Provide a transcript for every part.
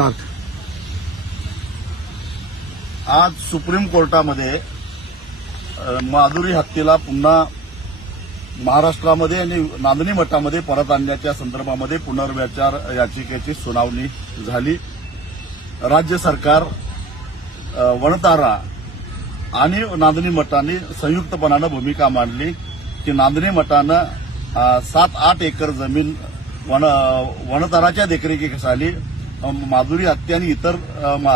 Start. आज supreme कोर्टामध्ये माधुरी हत्येला पुन्हा महाराष्ट्रामध्ये आणि नांदणी मठामध्ये परत आणण्याच्या संदर्भामध्ये पुनर्विचार याचिकेची सुनावणी झाली। राज्य सरकार, वणतारा आणि नांदणी मठाने संयुक्तपणानं भूमिका मांडली की नांदणी मठानं 7-8 एकर जमीन वणताराच्या देखरेखीखाली माधुरी हत्या आणि इतर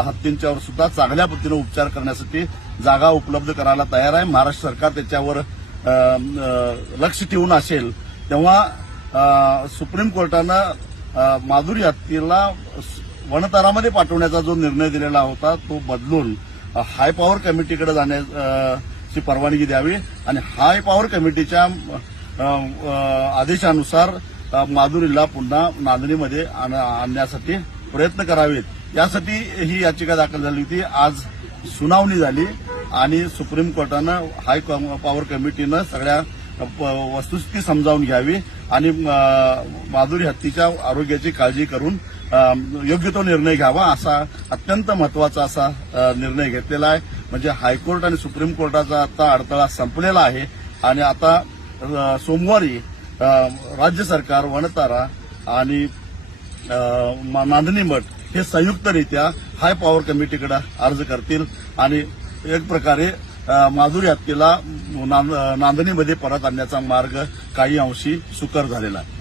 हत्यांच्यावर सुद्धा चांगल्या पद्धतीने उपचार करण्यासाठी जागा उपलब्ध करायला तयार आहे। महाराष्ट्र सरकार त्याच्यावर लक्ष ठेवून असेल तेव्हा सुप्रीम कोर्टानं माधुरी हत्येला वणतारामध्ये पाठवण्याचा जो निर्णय दिलेला होता तो बदलून हाय पॉवर कमिटीकडे जाण्याची परवानगी द्यावी आणि हाय पॉवर कमिटीच्या आदेशानुसार माधुरीला पुन्हा नांदणीमध्ये आणण्यासाठी प्रयत्न करावेत। यासाठी ही याचिका दाखल झाली होती। आज सुनावणी झाली आणि सुप्रीम कोर्टानं हाय पॉवर कमिटीनं सगळ्या वस्तुस्थिती समजावून घ्यावी आणि माधुरी हत्येच्या आरोग्याची काळजी करून योग्य तो निर्णय घ्यावा असा अत्यंत महत्वाचा असा निर्णय घेतलेला आहे। म्हणजे हायकोर्ट आणि सुप्रीम कोर्टाचा आता अडथळा संपलेला आहे आणि आता सोमवारी राज्य सरकार, वणतारा आणि नांदणी मठ हे संयुक्तरित्या हाय पॉवर कमिटीकडे अर्ज करतील आणि एक प्रकारे माधुरी हत्येला नांदणीमध्ये परत आणण्याचा मार्ग काही अंशी सुकर झालेला आहे।